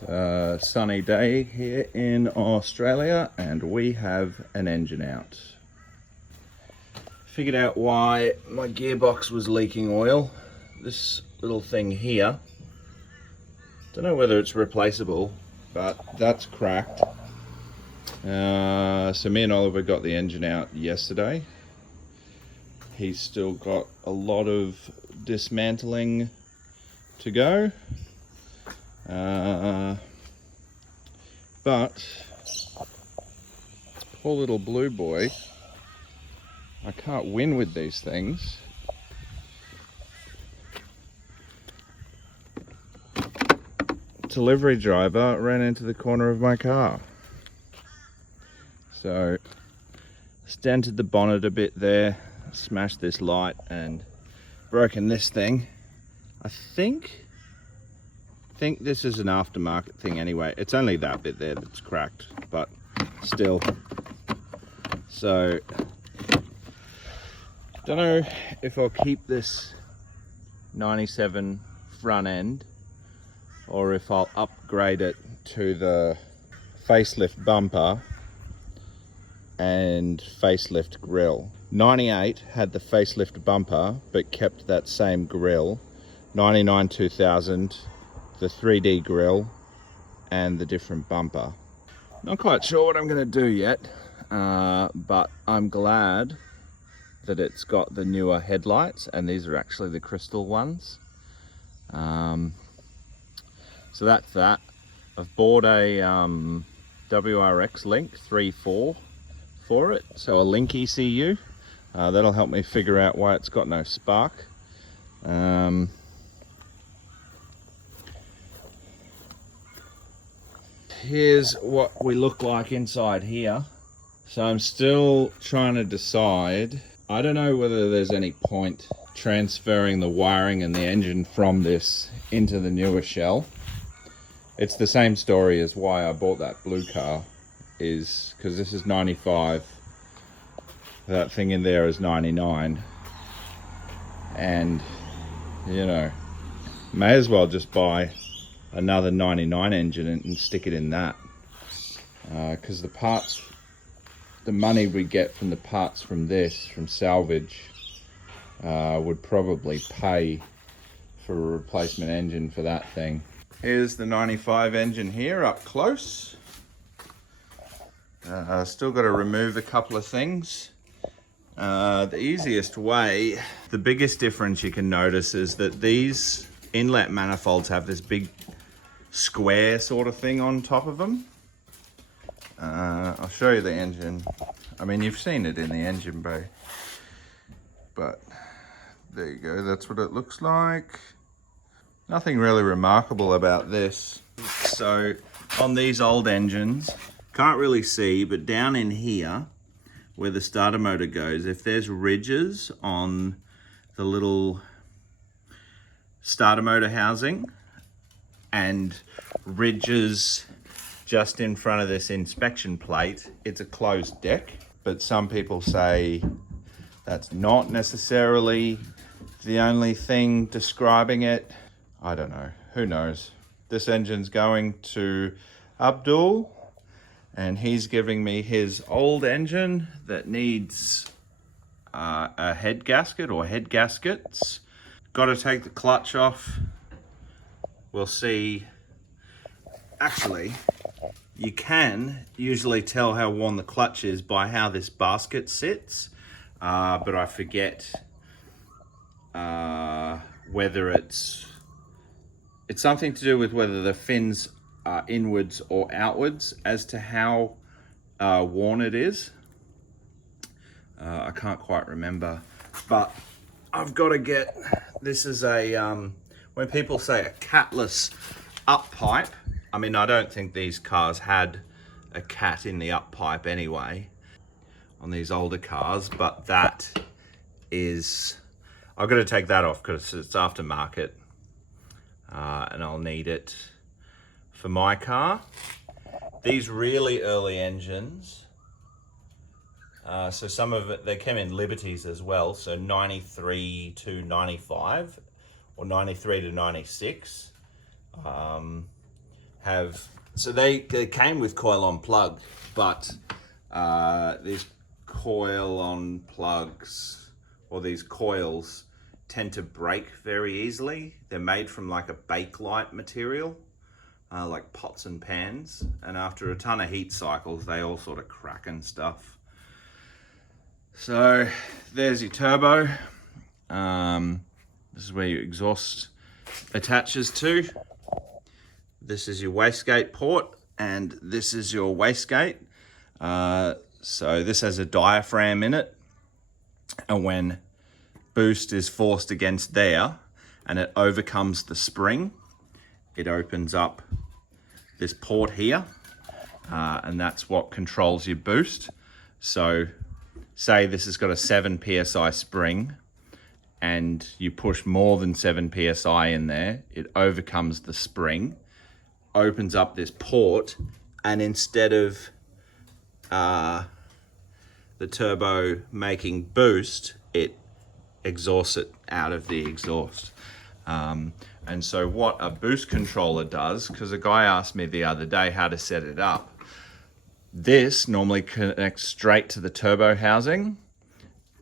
It's a sunny day here in Australia and we have an engine out. Figured out why my gearbox was leaking oil. This little thing here, don't know whether it's replaceable, but that's cracked. So me and Oliver got the engine out yesterday. He's still got a lot of dismantling to go. But poor little blue boy, I can't win with these things. Delivery driver ran into the corner of my car. So dented the bonnet a bit there, smashed this light and broken this thing. I think this is an aftermarket thing anyway. It's only that bit there that's cracked, but still. So don't know if I'll keep this 97 front end or if I'll upgrade it to the facelift bumper and facelift grille. 98 had the facelift bumper but kept that same grille. 99 2000 the 3D grille and the different bumper. Not quite sure what I'm going to do yet, but I'm glad that it's got the newer headlights, and these are actually the crystal ones. So that's that. I've bought a WRX link 3.4 for it, so a link ECU. That'll help me figure out why it's got no spark. Here's what we look like inside here. So I'm still trying to decide. I don't know whether there's any point transferring the wiring and the engine from this into the newer shell. It's the same story as why I bought that blue car, is because this is 95. That thing in there is 99. And, you know, may as well just buy another 99 engine and stick it in that, because the parts, the money we get from the parts from this, from salvage, would probably pay for a replacement engine for that thing. Here's the 95 engine here up close. Still got to remove a couple of things. The easiest way, the biggest difference you can notice is that these inlet manifolds have this big square sort of thing on top of them. I'll show you the engine. I mean, you've seen it in the engine bay, but there you go, that's what it looks like. Nothing really remarkable about this. So on these old engines, can't really see, but down in here where the starter motor goes, if there's ridges on the little starter motor housing and ridges just in front of this inspection plate, it's a closed deck. But some people say that's not necessarily the only thing describing it. I don't know, who knows. This engine's going to Abdul and he's giving me his old engine that needs a head gasket or head gaskets. Got to take the clutch off. We'll see. Actually, you can usually tell how worn the clutch is by how this basket sits, but I forget whether it's something to do with whether the fins are inwards or outwards as to how worn it is. I can't quite remember, but I've got to get, this is a, when people say a catless up pipe, I mean, I don't think these cars had a cat in the up pipe anyway on these older cars, but that is, I've got to take that off because it's aftermarket, and I'll need it for my car. These really early engines, so some of it, they came in Liberties as well, so 93 to 95 or 93 to 96. so they came with coil-on plug, but these coil-on plugs, or these coils, tend to break very easily. They're made from like a bakelite material, like pots and pans, and after a ton of heat cycles, they all sort of crack and stuff. So there's your turbo. This is where your exhaust attaches to. This is your wastegate port, and this is your wastegate. So this has a diaphragm in it, and when boost is forced against there and it overcomes the spring, it opens up this port here, and that's what controls your boost. So say this has got a 7 psi spring and you push more than 7 psi in there, it overcomes the spring, opens up this port, and instead of the turbo making boost, it exhausts it out of the exhaust. And so what a boost controller does, because a guy asked me the other day how to set it up, this normally connects straight to the turbo housing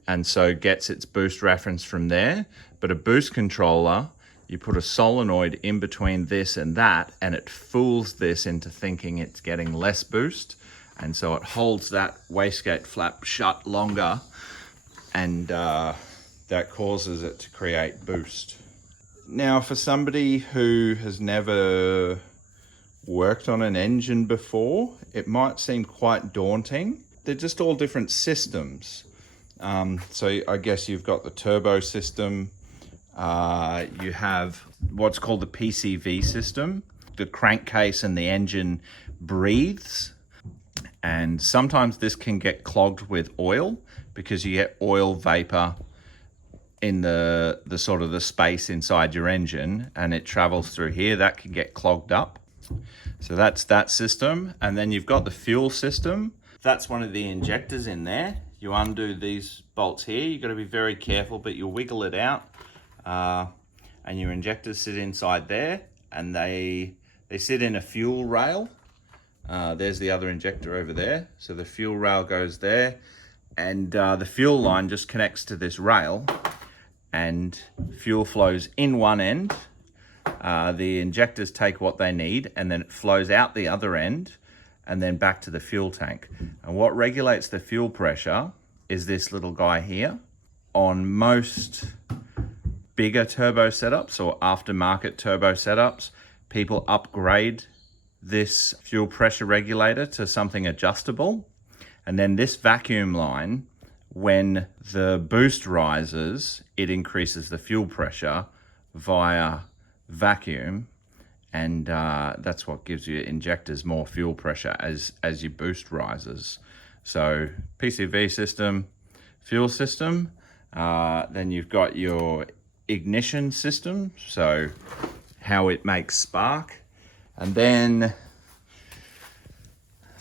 and so gets its boost reference from there. But a boost controller, you put a solenoid in between this and that, and it fools this into thinking it's getting less boost. And so it holds that wastegate flap shut longer, and that causes it to create boost. Now, for somebody who has never worked on an engine before, it might seem quite daunting. They're just all different systems. So I guess you've got the turbo system. You have what's called the PCV system. The crankcase and the engine breathes. And sometimes this can get clogged with oil because you get oil vapor in the sort of the space inside your engine, and it travels through here. That can get clogged up. So that's that system. And then you've got the fuel system. That's one of the injectors in there. You undo these bolts here. You've got to be very careful, but you'll wiggle it out. And your injectors sit inside there, and they sit in a fuel rail. There's the other injector over there. So the fuel rail goes there, and the fuel line just connects to this rail, and fuel flows in one end. The injectors take what they need, and then it flows out the other end, and then back to the fuel tank. And what regulates the fuel pressure is this little guy here. On most bigger turbo setups or aftermarket turbo setups, people upgrade this fuel pressure regulator to something adjustable. And then this vacuum line, when the boost rises, it increases the fuel pressure via vacuum. And that's what gives your injectors more fuel pressure as your boost rises. So PCV system, fuel system, then you've got your ignition system, so how it makes spark. And then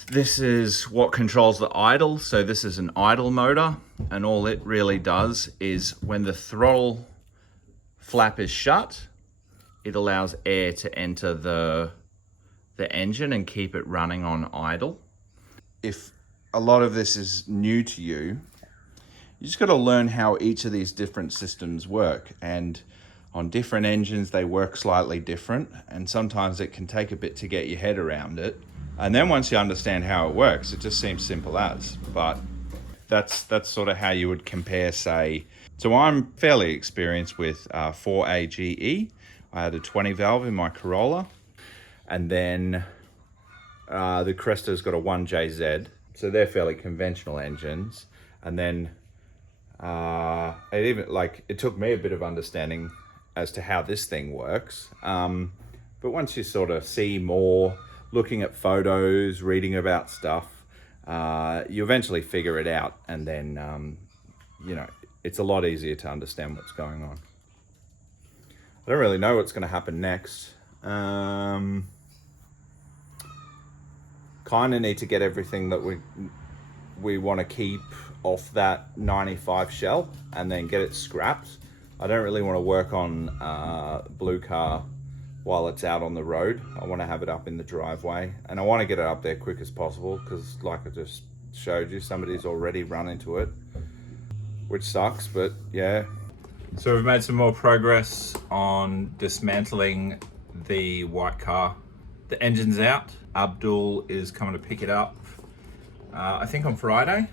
this is what controls the idle. So this is an idle motor, and all it really does is when the throttle flap is shut, it allows air to enter the engine and keep it running on idle. If a lot of this is new to you, you just got to learn how each of these different systems work. And on different engines, they work slightly different. And sometimes it can take a bit to get your head around it. And then once you understand how it works, it just seems simple as. But that's sort of how you would compare, say. So I'm fairly experienced with 4AGE. I had a 20 valve in my Corolla, and then the Cresta's got a 1JZ, so they're fairly conventional engines. And then it took me a bit of understanding as to how this thing works. But once you sort of see more, looking at photos, reading about stuff, you eventually figure it out, and then it's a lot easier to understand what's going on. I don't really know what's going to happen next. Kind of need to get everything that we want to keep off that 95 shell and then get it scrapped. I don't really want to work on blue car while it's out on the road. I want to have it up in the driveway, and I want to get it up there quick as possible, because like I just showed you, somebody's already run into it, which sucks, but yeah. So we've made some more progress on dismantling the white car. The engine's out. Abdul is coming to pick it up, I think on Friday,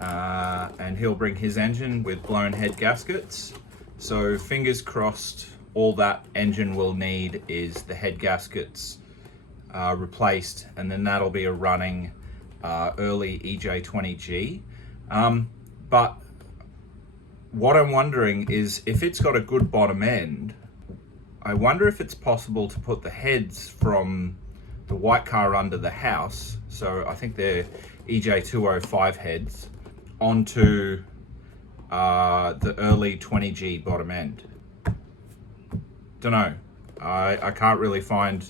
and he'll bring his engine with blown head gaskets. So fingers crossed, all that engine will need is the head gaskets replaced, and then that'll be a running early EJ20G. But what I'm wondering is, if it's got a good bottom end, I wonder if it's possible to put the heads from the white car under the house, so I think they're EJ205 heads, onto the early 20G bottom end. Don't know. I can't really find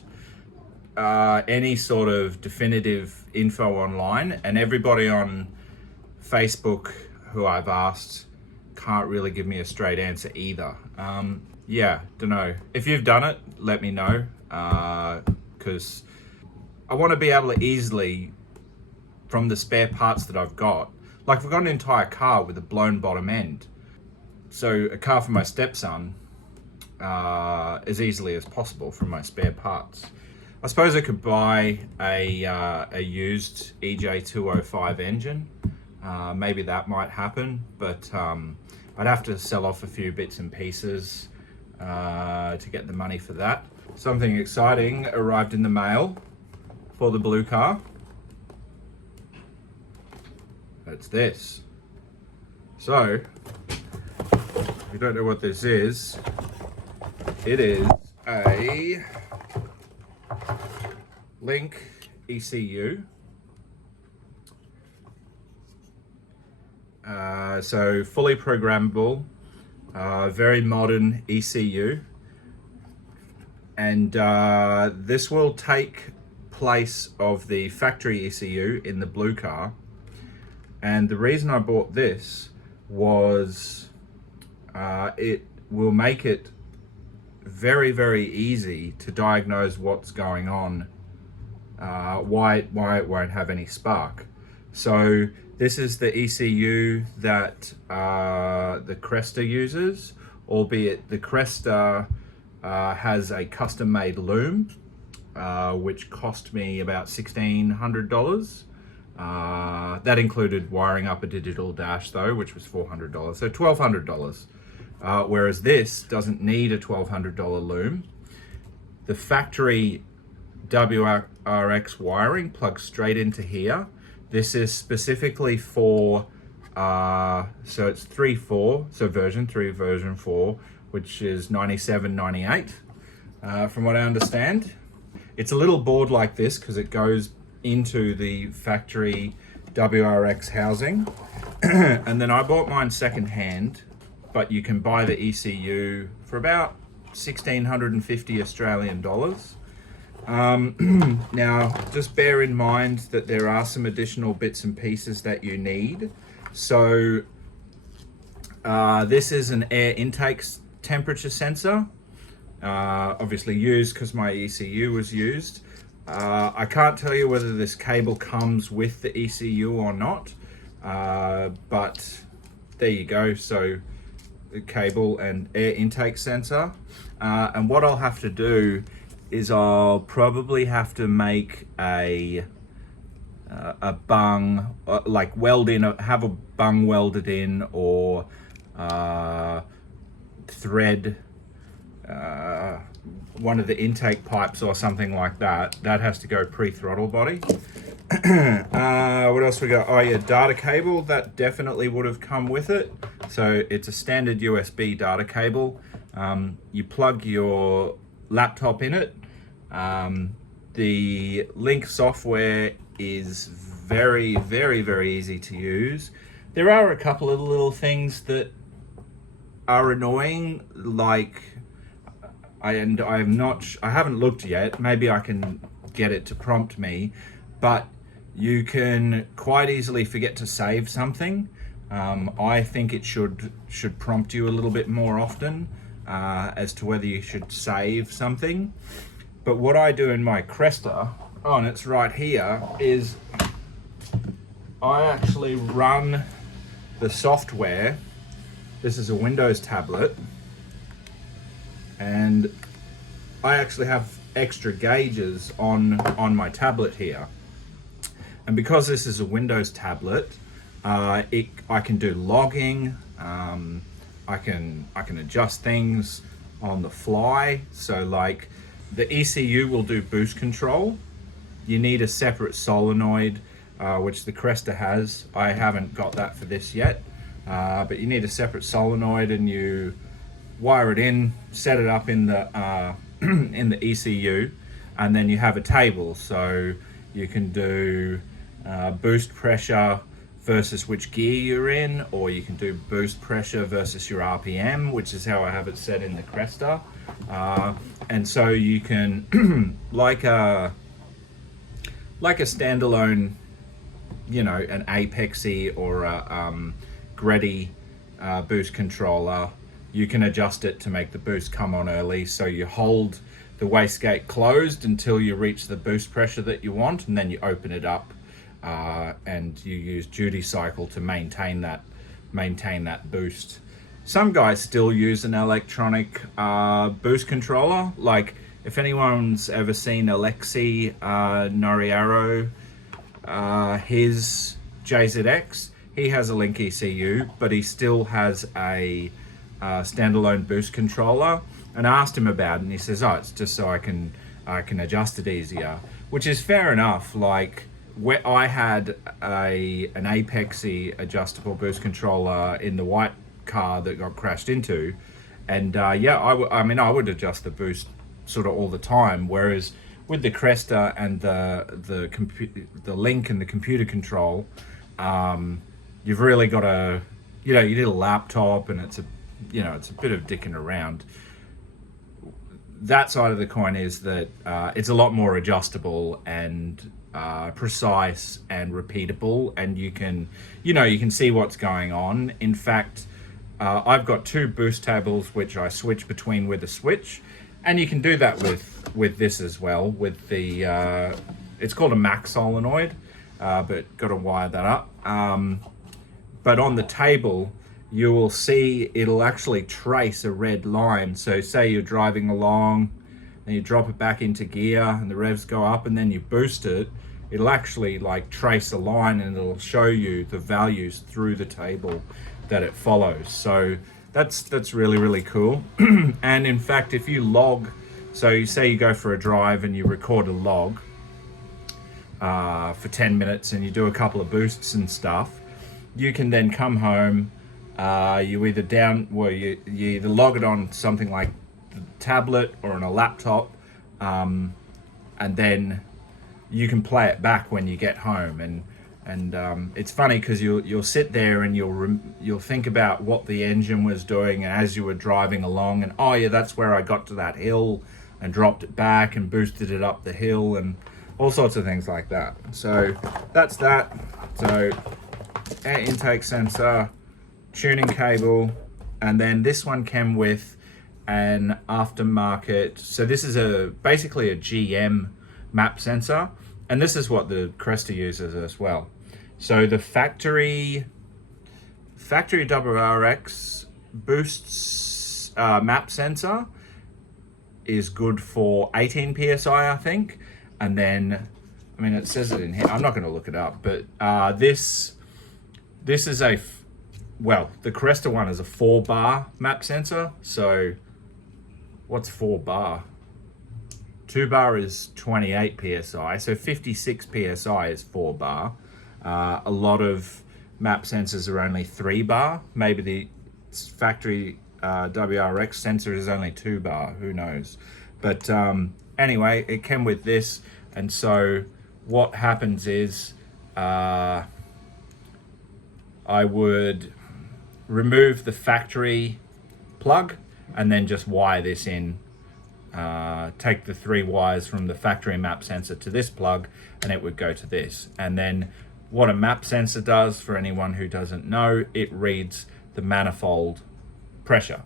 any sort of definitive info online, and everybody on Facebook who I've asked can't really give me a straight answer either. Yeah, don't know. If you've done it, let me know, because I want to be able to easily, from the spare parts that I've got, like I've got an entire car with a blown bottom end, so a car for my stepson, as easily as possible from my spare parts. I suppose I could buy a used EJ205 engine. Maybe that might happen, but I'd have to sell off a few bits and pieces to get the money for that. Something exciting arrived in the mail for the blue car. It's this. So, if you don't know what this is, it is a Link ECU. So fully programmable, very modern ECU, and this will take place of the factory ECU in the blue car. And the reason I bought this was it will make it very, very easy to diagnose what's going on, why it won't have any spark. So this is the ECU that the Cresta uses, albeit the Cresta has a custom-made loom, which cost me about $1,600. That included wiring up a digital dash though, which was $400, so $1,200. Whereas this doesn't need a $1,200 loom. The factory WRX wiring plugs straight into here. This is specifically for, so it's 3.4, so version 3, version 4, which is 97.98, from what I understand. It's a little board like this because it goes into the factory WRX housing. And then I bought mine secondhand, but you can buy the ECU for about 1,650 Australian dollars. Now, just bear in mind that there are some additional bits and pieces that you need. So this is an air intake temperature sensor, obviously used because my ECU was used. I can't tell you whether this cable comes with the ECU or not, but there you go. So the cable and air intake sensor. And what I'll have to do is I'll probably have to make a bung, like weld in, have a bung welded in, or thread one of the intake pipes or something like that. That has to go pre-throttle body. What else we got? Oh yeah, data cable, that definitely would have come with it. So it's a standard USB data cable. You plug your laptop in it. The Link software is very, very, very easy to use. There are a couple of little things that are annoying, like I haven't looked yet. Maybe I can get it to prompt me, but you can quite easily forget to save something. I think it should prompt you a little bit more often. as to whether you should save something. But what I do in my Cresta, oh, and it's right here, is I actually run the software. This is a Windows tablet, and I actually have extra gauges on my tablet here. And because this is a Windows tablet, I can do logging. I can adjust things on the fly. So like the ECU will do boost control. You need a separate solenoid, which the Cresta has. I haven't got that for this yet, but you need a separate solenoid, and you wire it in, set it up in the in the ECU, and then you have a table. So you can do boost pressure versus which gear you're in, or you can do boost pressure versus your RPM, which is how I have it set in the Cresta. And so you can, like a standalone, you know, an Apexy or a Greddy boost controller, you can adjust it to make the boost come on early. So you hold the wastegate closed until you reach the boost pressure that you want, and then you open it up, and you use duty cycle to maintain that boost. Some guys still use an electronic boost controller. Like if anyone's ever seen Alexi Noriaro, his JZX, he has a Link ECU, but he still has a standalone boost controller. And I asked him about it, and he says, "Oh, it's just so I can adjust it easier," which is fair enough. Like where I had an Apexy adjustable boost controller in the white car that got crashed into, and yeah, I mean I would adjust the boost sort of all the time. Whereas with the Cresta and the Link and the computer control, you've really got to, you know, you need a laptop, and it's a bit of dicking around. That side of the coin is that it's a lot more adjustable and precise and repeatable, and you can see what's going on. In fact, I've got two boost tables which I switch between with a switch, and you can do that with this as well. With the it's called a Mac solenoid, but got to wire that up. But on the table, you will see it'll actually trace a red line. So say you're driving along and you drop it back into gear and the revs go up, and then you boost it, it'll actually like trace a line, and it'll show you the values through the table that it follows. So that's really, really cool. And in fact, if you log, so you say you go for a drive and you record a log for 10 minutes and you do a couple of boosts and stuff, you can then come home, you either log it on something like the tablet or on a laptop, and then you can play it back when you get home. And it's funny because you'll sit there and you'll think about what the engine was doing as you were driving along, and oh yeah, that's where I got to that hill and dropped it back and boosted it up the hill, and all sorts of things like that. So that's that. So air intake sensor, tuning cable, and then this one came with an aftermarket. So this is basically a GM map sensor, and this is what the Cresta uses as well. So the factory WRX boosts map sensor is good for 18 psi, I think. And then, I mean, it says it in here. I'm not going to look it up, but this is the Cresta one is a 4 bar map sensor. So what's 4 bar? 2 bar is 28 psi, so 56 psi is 4 bar. A lot of map sensors are only 3 bar. Maybe the factory WRX sensor is only 2 bar, who knows. But anyway, it came with this, and so what happens is I would remove the factory plug and then just wire this in. Take the 3 wires from the factory map sensor to this plug, and it would go to this. And then what a map sensor does, for anyone who doesn't know, it reads the manifold pressure.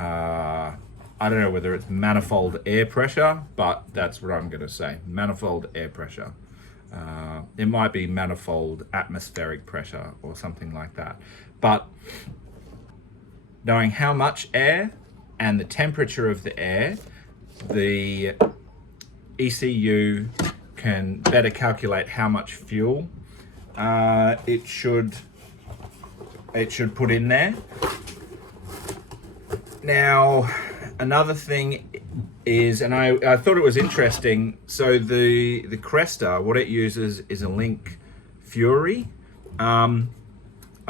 I don't know whether it's manifold air pressure, but that's what I'm going to say. Manifold air pressure. It might be manifold atmospheric pressure or something like that. But knowing how much air and the temperature of the air, the ECU can better calculate how much fuel it should put in there. Now, another thing is, and I thought it was interesting, so the Cresta, what it uses is a Link Fury. I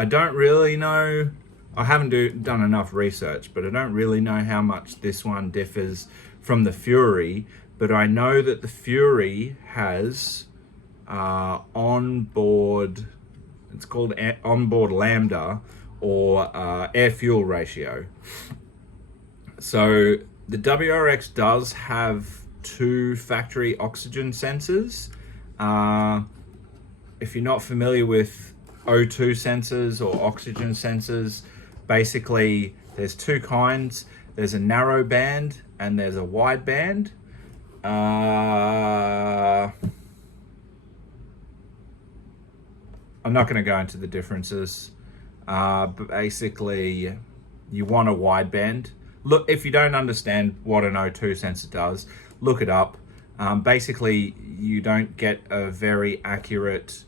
don't really know, I haven't done enough research, but I don't really know how much this one differs from the Fury, but I know that the Fury has onboard, it's called onboard Lambda, or air fuel ratio. So the WRX does have 2 factory oxygen sensors. If you're not familiar with O2 sensors or oxygen sensors, basically there's 2 kinds. There's a narrow band and there's a wide band. I'm not going to go into the differences, but basically you want a wide band. Look, if you don't understand what an O2 sensor does, look it up. Basically, you don't get a very accurate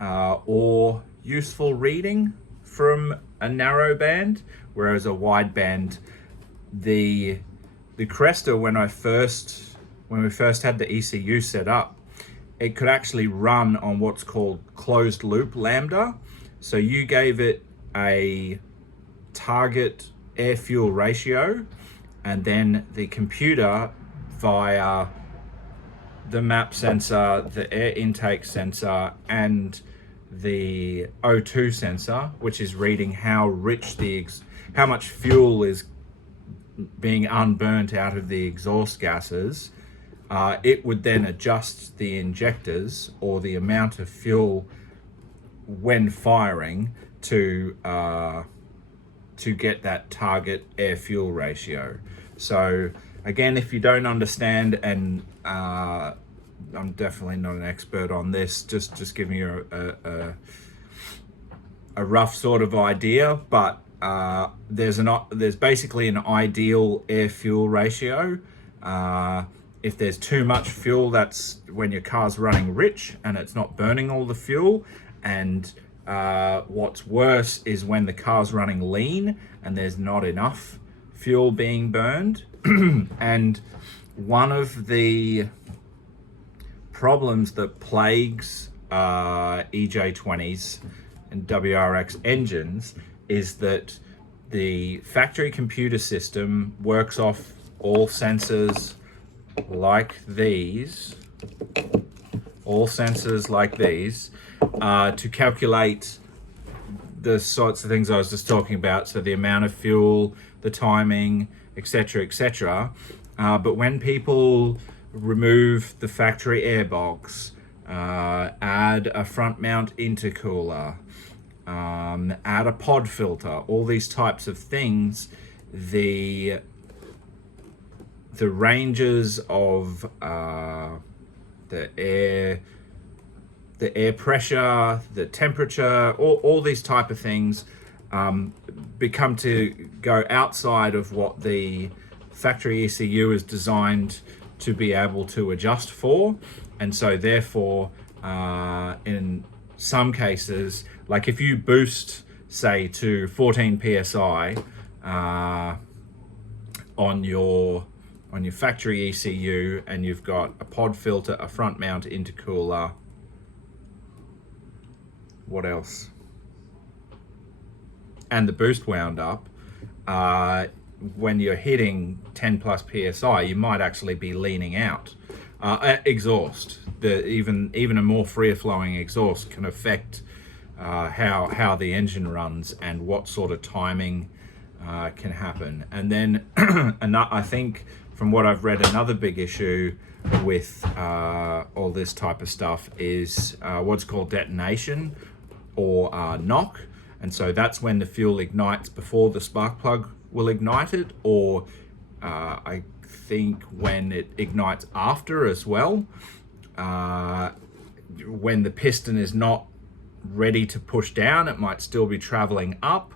or useful reading from a narrow band, whereas a wide band, the Cresta, when we first had the ECU set up, it could actually run on what's called closed loop Lambda. So you gave it a target air fuel ratio, and then the computer via the map sensor, the air intake sensor, and the O2 sensor, which is reading how rich how much fuel is being unburnt out of the exhaust gases, it would then adjust the injectors or the amount of fuel when firing to get that target air fuel ratio. So again, if you don't understand, and I'm definitely not an expert on this, just giving you a rough sort of idea, but there's basically an ideal air fuel ratio. If there's too much fuel, that's when your car's running rich and it's not burning all the fuel. And what's worse is when the car's running lean and there's not enough fuel being burned. And one of the problems that plagues EJ20s and WRX engines is that the factory computer system works off all sensors like these, to calculate the sorts of things I was just talking about. So the amount of fuel, the timing, etc., etc. But when people remove the factory airbox, add a front mount intercooler, add a pod filter, all these types of things, the ranges of the air pressure, the temperature, all these type of things become to go outside of what the factory ECU is designed to be able to adjust for. And so therefore, in some cases, like if you boost, say, to 14 PSI on your factory ECU, and you've got a pod filter, a front mount intercooler, what else? And the boost wound up, when you're hitting 10 plus PSI, you might actually be leaning out. Exhaust, even a more free flowing exhaust can affect how the engine runs and what sort of timing can happen. And then I think from what I've read, another big issue with all this type of stuff is what's called detonation, or knock. And so that's when the fuel ignites before the spark plug will ignite it, or I think when it ignites after as well, when the piston is not ready to push down, it might still be traveling up,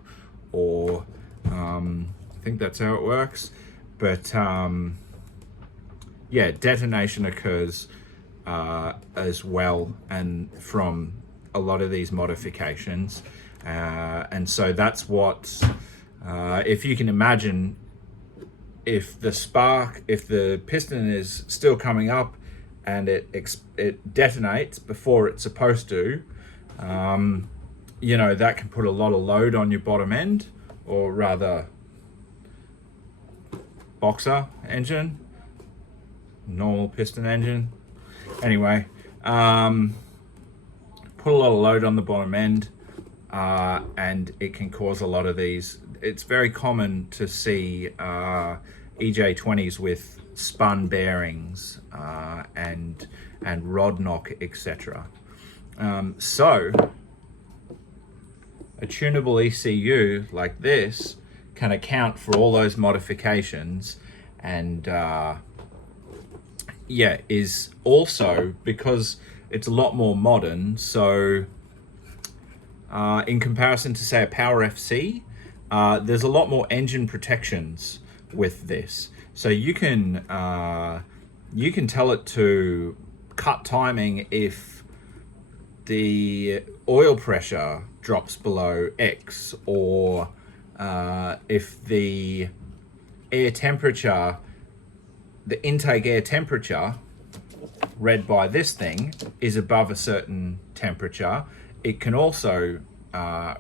or I think that's how it works. But yeah, detonation occurs as well, and from a lot of these modifications, and so that's what, if you can imagine, if the piston is still coming up and it detonates before it's supposed to, you know, that can put a lot of load on your bottom end, or rather boxer engine, normal piston engine. Anyway, put a lot of load on the bottom end, and it can cause a lot of these. It's very common to see EJ20s with spun bearings and rod knock, etc. So a tunable ECU like this can account for all those modifications, and yeah, is also, because it's a lot more modern, so in comparison to say a Power FC, there's a lot more engine protections with this. So you can tell it to cut timing if the oil pressure drops below X, or if the air temperature, the intake air temperature read by this thing is above a certain temperature. It can also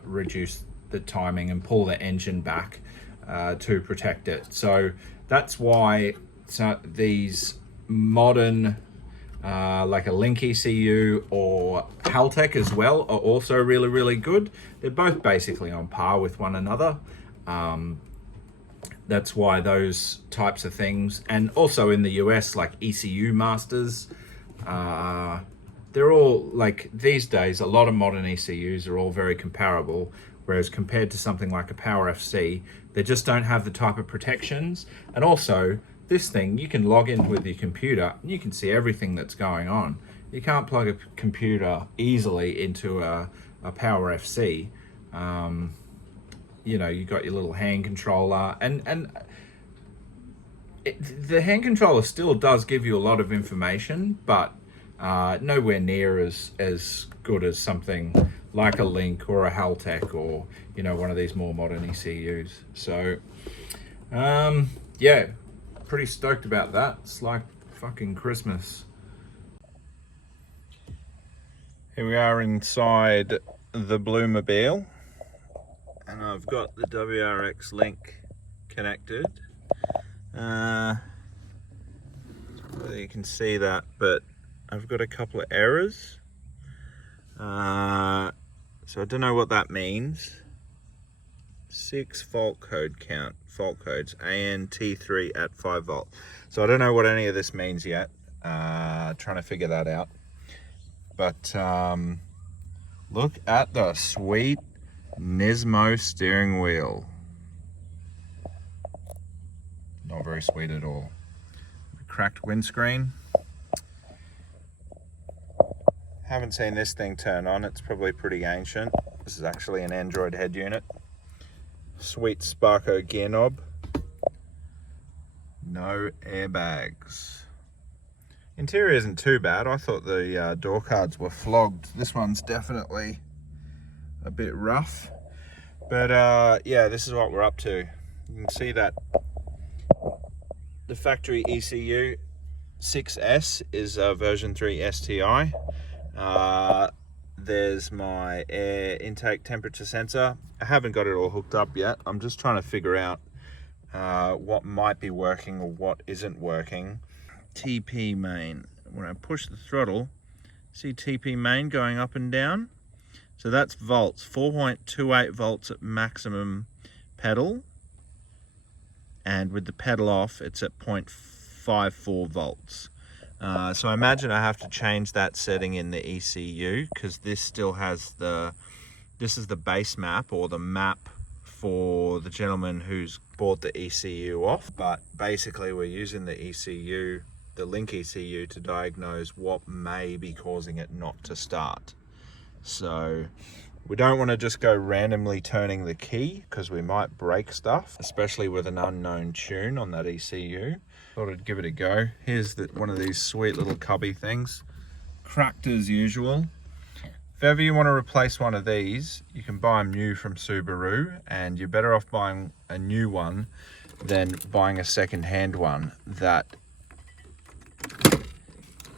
reduce the timing and pull the engine back to protect it. So that's why these modern like a Link ECU or Haltech as well are also really, really good. They're both basically on par with one another. That's why those types of things, and also in the US, like ECU Masters, they're all, like, these days, a lot of modern ECUs are all very comparable, whereas compared to something like a Power FC, they just don't have the type of protections. And also, this thing, you can log in with your computer and you can see everything that's going on. You can't plug a computer easily into a Power FC. You know, you got your little hand controller, and the hand controller still does give you a lot of information, but nowhere near as good as something like a Link or a Haltech, or, you know, one of these more modern ECUs. So yeah, pretty stoked about that. It's like fucking Christmas. Here we are inside the Bluemobile, and I've got the WRX Link connected. Whether you can see that, but I've got a couple of errors. So I don't know what that means. 6 fault code count, fault codes, ANT3 at 5 volt. So I don't know what any of this means yet. Trying to figure that out. But look at the sweet Nismo steering wheel. Not very sweet at all. Cracked windscreen. Haven't seen this thing turn on. It's probably pretty ancient. This is actually an Android head unit. Sweet Sparko gear knob. No airbags. Interior isn't too bad. I thought the door cards were flogged. This one's definitely a bit rough. But yeah, this is what we're up to. You can see that the factory ECU 6S is version 3 STi. There's my air intake temperature sensor. I haven't got it all hooked up yet. I'm just trying to figure out what might be working or what isn't working. TP main. When I push the throttle, see TP main going up and down? So that's volts, 4.28 volts at maximum pedal. And with the pedal off, it's at 0.54 volts. So I imagine I have to change that setting in the ECU, because this still has this is the base map, or the map for the gentleman who's bought the ECU off, but basically we're using the ECU, the link ECU, to diagnose what may be causing it not to start. So we don't want to just go randomly turning the key because we might break stuff, especially with an unknown tune on that ECU. Thought I'd give it a go. Here's one of these sweet little cubby things, cracked as usual. If ever you want to replace one of these, you can buy them new from Subaru, and you're better off buying a new one than buying a second-hand one that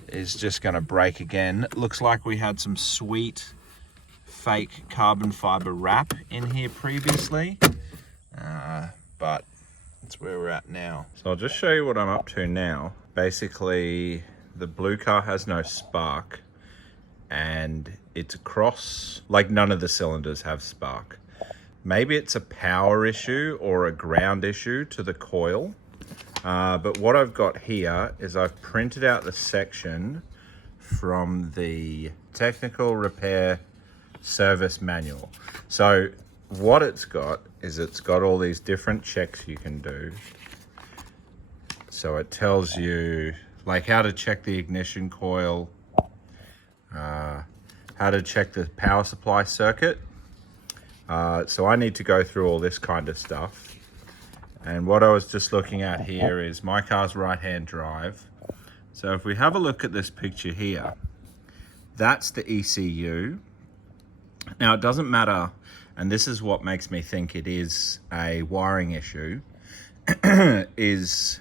is just going to break again. It looks like we had some sweet fake carbon fiber wrap in here previously, but that's where we're at now. So I'll just show you what I'm up to now. Basically, the blue car has no spark, and it's across, like none of the cylinders have spark. Maybe it's a power issue or a ground issue to the coil. But what I've got here is I've printed out the section from the technical repair service manual. So what it's got is it's got all these different checks you can do. So it tells you like how to check the ignition coil, how to check the power supply circuit. So I need to go through all this kind of stuff. And what I was just looking at here is my car's right-hand drive. So if we have a look at this picture here, that's the ECU. Now it doesn't matter, and this is what makes me think it is a wiring issue, is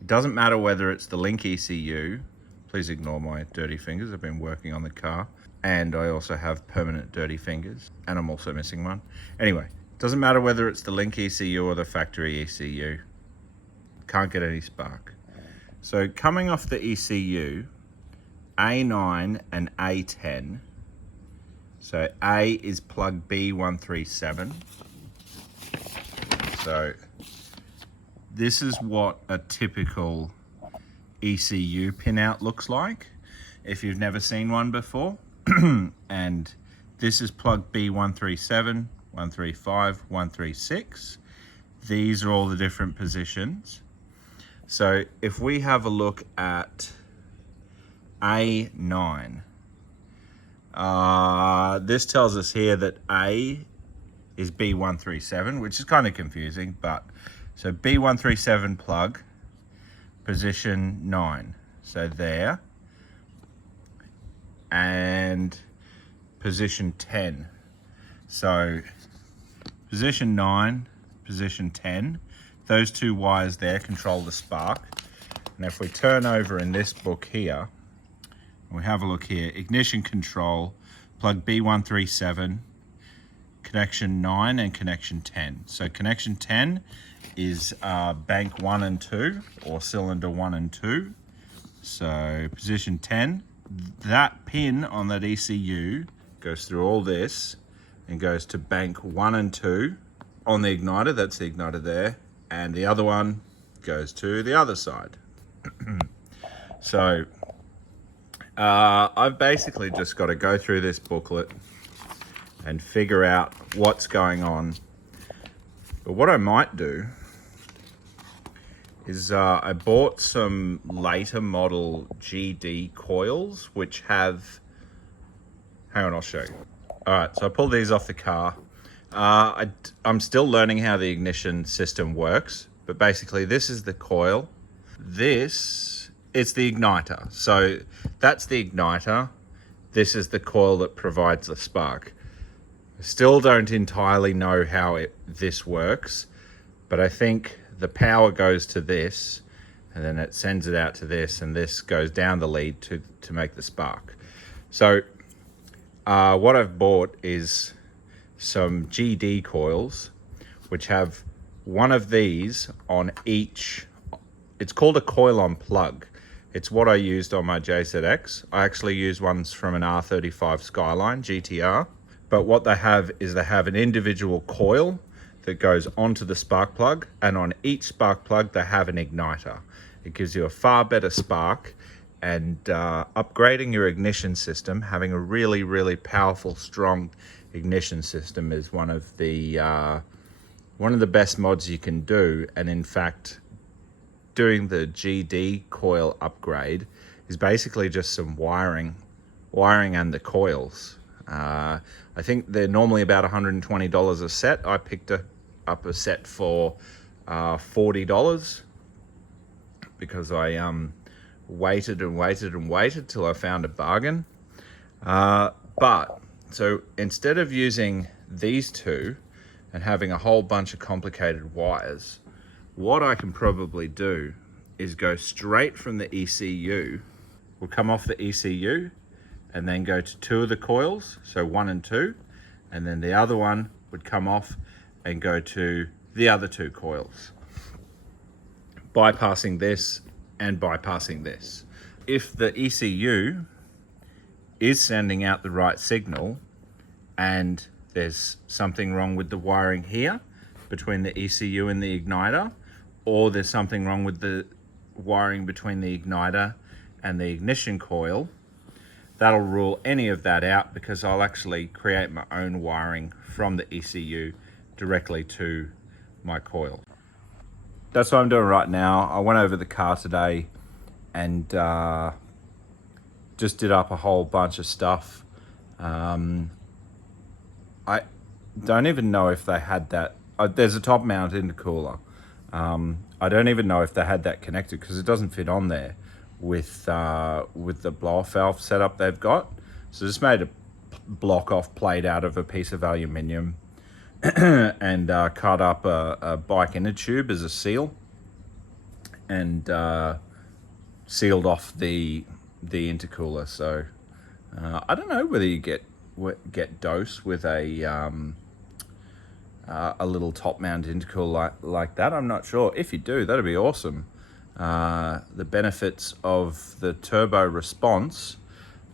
it doesn't matter whether it's the link ECU. Please ignore my dirty fingers, I've been working on the car, and I also have permanent dirty fingers, and I'm also missing one. Anyway, it doesn't matter whether it's the link ECU or the factory ECU. Can't get any spark. So coming off the ECU, A9 and A10, so A is plug B137. So this is what a typical ECU pinout looks like if you've never seen one before. And this is plug B137, 135, 136. These are all the different positions. So if we have a look at A9, this tells us here that A is B137, which is kind of confusing, but so B137 plug, position 9, so there, and position 10. So position 9, position 10, those two wires there control the spark. And if we turn over in this book here, we have a look here, ignition control, plug B137, connection 9 and connection 10. So connection 10 is bank 1 and 2, or cylinder 1 and 2. So position 10, that pin on that ECU goes through all this and goes to bank 1 and 2 on the igniter, that's the igniter there, and the other one goes to the other side. So I've basically just got to go through this booklet and figure out what's going on. But what I might do is I bought some later model GD coils, which have, hang on, I'll show you. All right, so I pulled these off the car. I'm still learning how the ignition system works, but basically this is the coil. This is the igniter. So that's the igniter. This is the coil that provides the spark. I still don't entirely know how this works, but I think the power goes to this, and then it sends it out to this, and this goes down the lead to make the spark. So what I've bought is some GD coils, which have one of these on each. It's called a coil on plug. It's what I used on my JZX. I actually used ones from an R35 Skyline GTR. But what they have is they have an individual coil that goes onto the spark plug, and on each spark plug they have an igniter. It gives you a far better spark, and upgrading your ignition system, having a really, really powerful, strong ignition system is one of the one of the best mods you can do, and in fact, doing the GD coil upgrade is basically just some wiring and the coils. I think they're normally about $120 a set. I picked up a set for $40 because I waited till I found a bargain. But so instead of using these two and having a whole bunch of complicated wires, what I can probably do is go straight from the ECU. We'll come off the ECU and then go to two of the coils, so 1 and 2, and then the other one would come off and go to the other two coils, bypassing this and bypassing this. If the ECU is sending out the right signal and there's something wrong with the wiring here between the ECU and the igniter, or there's something wrong with the wiring between the igniter and the ignition coil, that'll rule any of that out, because I'll actually create my own wiring from the ECU directly to my coil. That's what I'm doing right now. I went over the car today and just did up a whole bunch of stuff. I don't even know if they had that. There's a top mount intercooler. I don't even know if they had that connected, because it doesn't fit on there with the blow-off valve setup they've got. So just made a block-off plate out of a piece of aluminium and cut up a bike inner tube as a seal, and sealed off the intercooler. So I don't know whether you get dose with a little top mount intercooler like that. I'm not sure. If you do, that'd be awesome. The benefits of the turbo response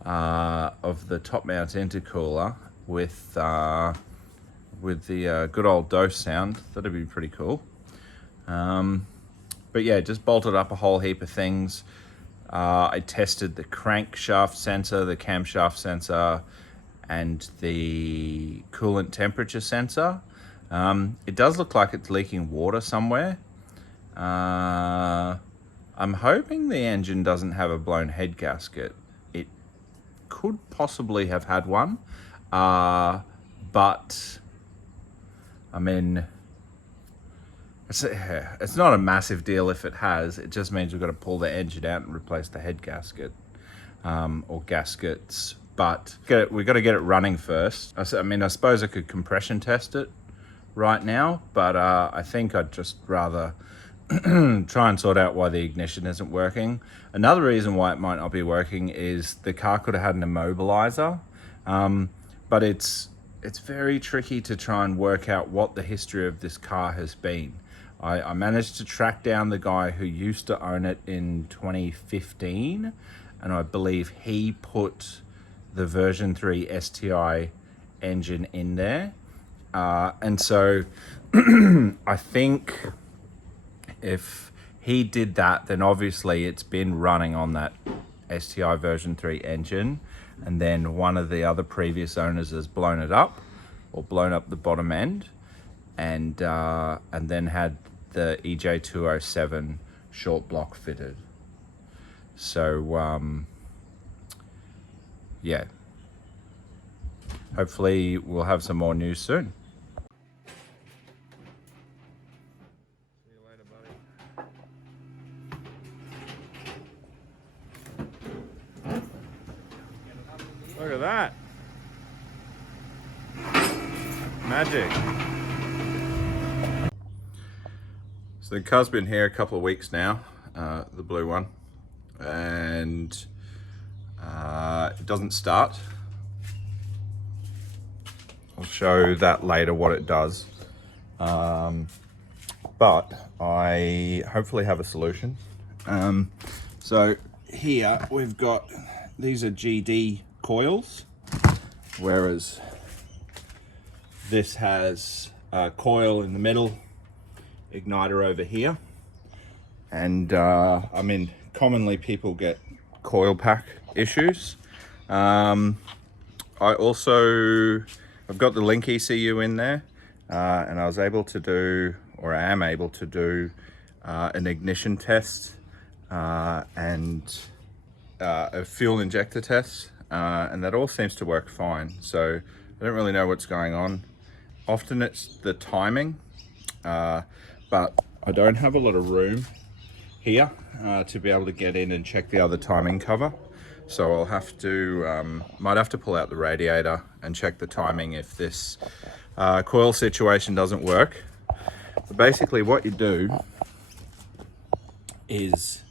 of the top mount intercooler with the good old dose sound, that'd be pretty cool. But yeah, just bolted up a whole heap of things. I tested the crankshaft sensor, the camshaft sensor, and the coolant temperature sensor. It does look like it's leaking water somewhere. I'm hoping the engine doesn't have a blown head gasket. It could possibly have had one, but I mean, it's not a massive deal if it has. It just means we've got to pull the engine out and replace the head gasket, or gaskets. But we've got to get it running first. I mean, I suppose I could compression test it right now, but I think I'd just rather try and sort out why the ignition isn't working. Another reason why it might not be working is the car could have had an immobilizer, but it's very tricky to try and work out what the history of this car has been. I managed to track down the guy who used to own it in 2015, and I believe he put the version 3 STi engine in there. And so I think if he did that, then obviously it's been running on that STi version 3 engine, and then one of the other previous owners has blown it up, or blown up the bottom end, and then had the EJ207 short block fitted. So yeah, hopefully we'll have some more news soon. See you later, buddy. Look at that. Magic. So the car's been here a couple of weeks now, the blue one, and it doesn't start. I'll show that later what it does. But I hopefully have a solution. So here we've got, these are GD coils, whereas this has a coil in the middle, igniter over here, and I mean, commonly people get coil pack issues. I've got the link ECU in there. and I was able to do, or I am able to do, an ignition test and a fuel injector test, and that all seems to work fine. So I don't really know what's going on. Often it's the timing, but I don't have a lot of room here to be able to get in and check the other timing cover. So I'll have to, might have to pull out the radiator and check the timing if this coil situation doesn't work. But basically what you do is,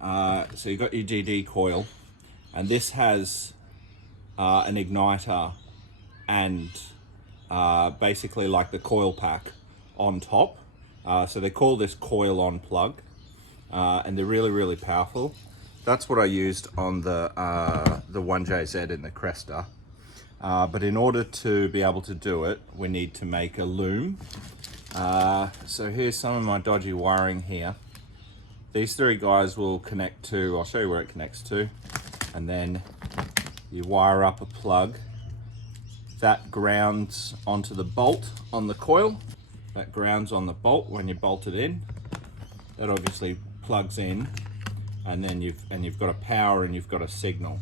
so you've got your GD coil, and this has an igniter and basically like the coil pack on top. So they call this coil on plug, and they're really, really powerful. That's what I used on the 1JZ in the Cresta. But in order to be able to do it, we need to make a loom. So here's some of my dodgy wiring here. These three guys will connect to, I'll show you where it connects to, and then you wire up a plug. That grounds onto the bolt on the coil. That grounds on the bolt when you bolt it in. That obviously plugs in, and then you've got a power and you've got a signal,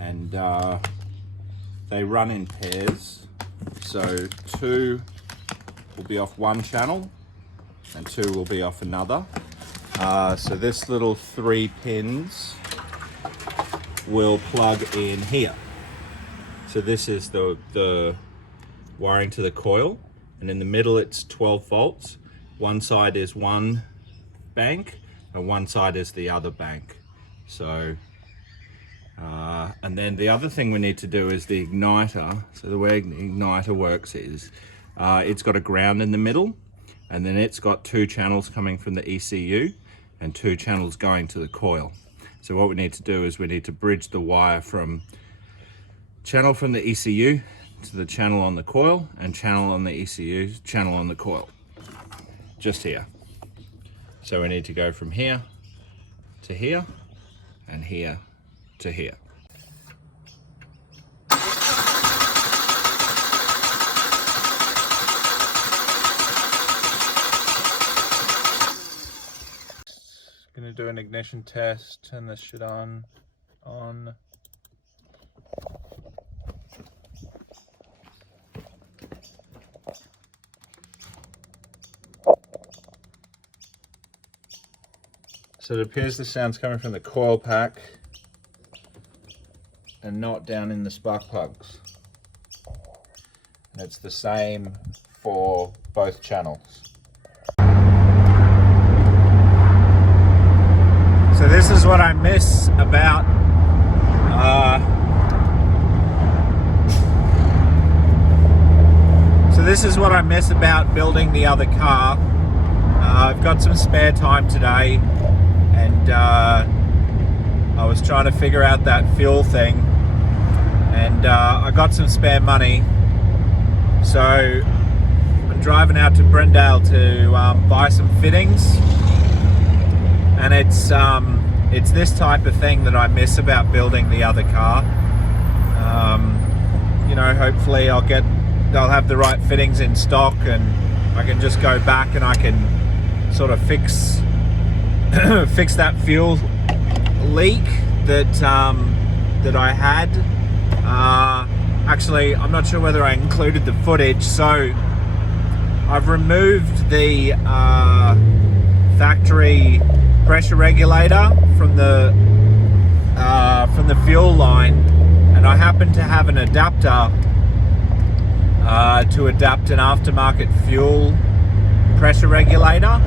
and they run in pairs. So 2 will be off one channel and 2 will be off another. So this little 3 pins will plug in here. So this is the wiring to the coil, and in the middle it's 12 volts. One side is one bank and one side is the other bank. So and then the other thing we need to do is the igniter. So the way the igniter works is it's got a ground in the middle, and then it's got 2 channels coming from the ECU and 2 channels going to the coil. So what we need to do is we need to bridge the wire from channel from the ECU to the channel on the coil, and channel on the ECU, channel on the coil, just here. So we need to go from here to here and here to here. Gonna do an ignition test, turn this shit on. So it appears the sound's coming from the coil pack and not down in the spark plugs. And it's the same for both channels. So this is what I miss about building the other car. I've got some spare time today, and I was trying to figure out that fuel thing, and I got some spare money, so I'm driving out to Brendale to buy some fittings. And it's this type of thing that I miss about building the other car. You know, hopefully they'll have the right fittings in stock, and I can just go back and I can sort of fix that fuel leak that I had. Actually, I'm not sure whether I included the footage, so I've removed the factory pressure regulator from the fuel line, and I happen to have an adapter to adapt an aftermarket fuel pressure regulator,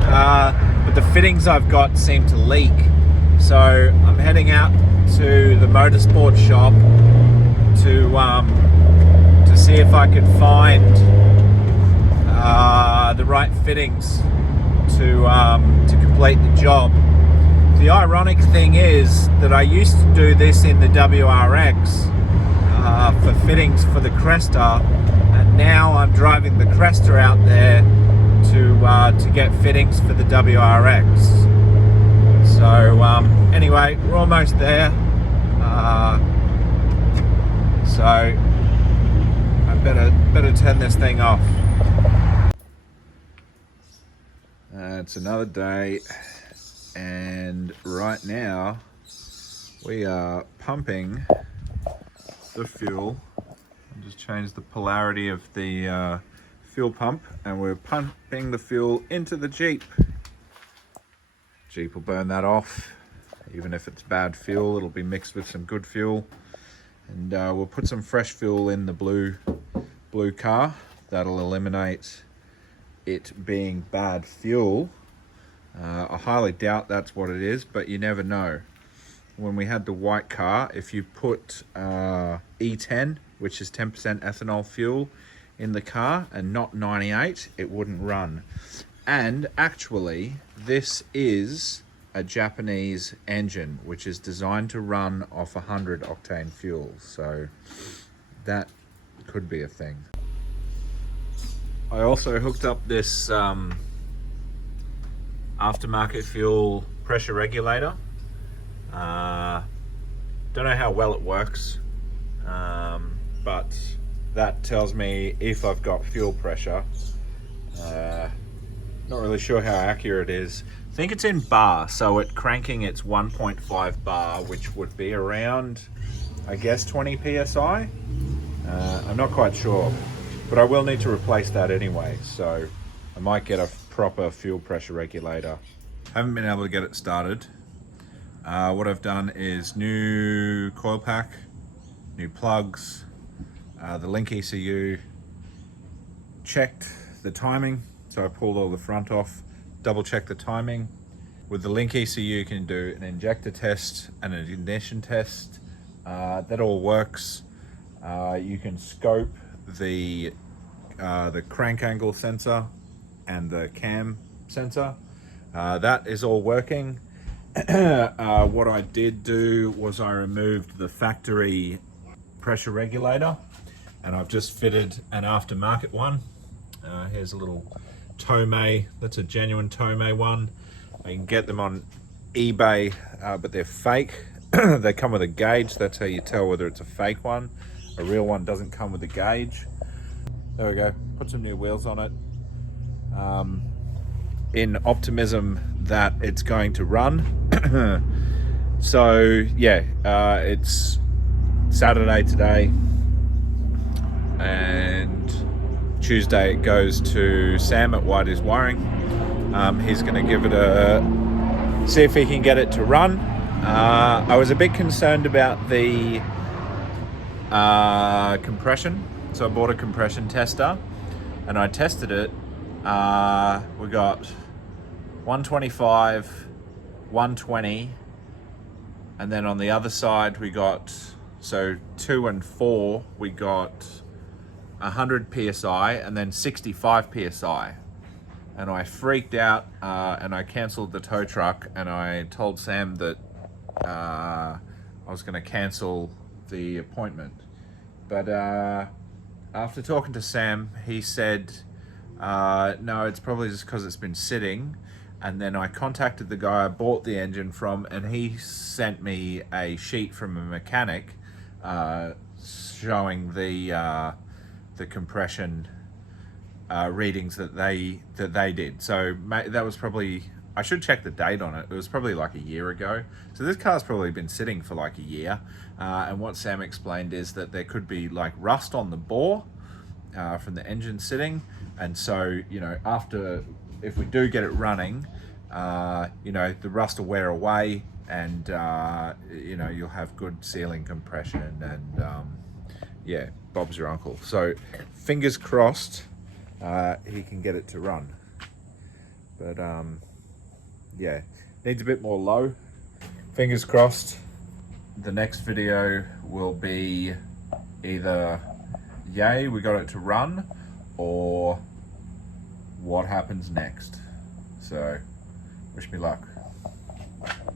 but the fittings I've got seem to leak, so I'm heading out to the motorsport shop to see if I can find the right fittings to complete the job. The ironic thing is that I used to do this in the WRX for fittings for the Cresta, and now I'm driving the Cresta out there to get fittings for the WRX. So anyway, we're almost there. So I better turn this thing off. It's another day, and right now we are pumping the fuel. I'll just change the polarity of the fuel pump, and we're pumping the fuel into the Jeep. Jeep will burn that off. Even if it's bad fuel, it'll be mixed with some good fuel, and we'll put some fresh fuel in the blue car. That'll eliminate it being bad fuel. I highly doubt that's what it is, but you never know. When we had the white car, if you put E10, which is 10% ethanol fuel, in the car and not 98, it wouldn't run. And actually, this is a Japanese engine, which is designed to run off 100 octane fuel. So that could be a thing. I also hooked up this aftermarket fuel pressure regulator. Don't know how well it works, but that tells me if I've got fuel pressure. Not really sure how accurate it is. I think it's in bar, so at cranking it's 1.5 bar, which would be around, I guess, 20 psi. I'm not quite sure, but I will need to replace that anyway, so I might get a proper fuel pressure regulator. Haven't been able to get it started. What I've done is new coil pack, new plugs, the link ECU, checked the timing, so I pulled all the front off, double checked the timing. With the link ECU you can do an injector test and an ignition test. That all works. You can scope the crank angle sensor and the cam sensor. That is all working. What I did do was I removed the factory pressure regulator, and I've just fitted an aftermarket one. Here's a little Tomei. That's a genuine Tomei one. You can get them on eBay, but they're fake. They come with a gauge. That's how you tell whether it's a fake one. A real one doesn't come with a gauge. There we go. Put some new wheels on it. In optimism that it's going to run. So yeah, it's Saturday today, and Tuesday it goes to Sam at Whitey's Wiring. He's going to give it see if he can get it to run. I was a bit concerned about the compression, so I bought a compression tester and I tested it. We got 125, 120, and then on the other side we got, so 2 and 4, we got 100 psi and then 65 psi. And I freaked out, and I cancelled the tow truck, and I told Sam that I was going to cancel the appointment. But after talking to Sam, he said no, it's probably just because it's been sitting. And then I contacted the guy I bought the engine from, and he sent me a sheet from a mechanic showing the compression readings that they did. So that was probably, I should check the date on it. It was probably like a year ago. So this car's probably been sitting for like a year. And what Sam explained is that there could be like rust on the bore from the engine sitting. And so, you know, if we do get it running, you know, the rust will wear away, and you know, you'll have good sealing compression, and yeah, Bob's your uncle. So fingers crossed he can get it to run. But yeah, needs a bit more low. Fingers crossed. The next video will be either yay, we got it to run, or what happens next. So wish me luck.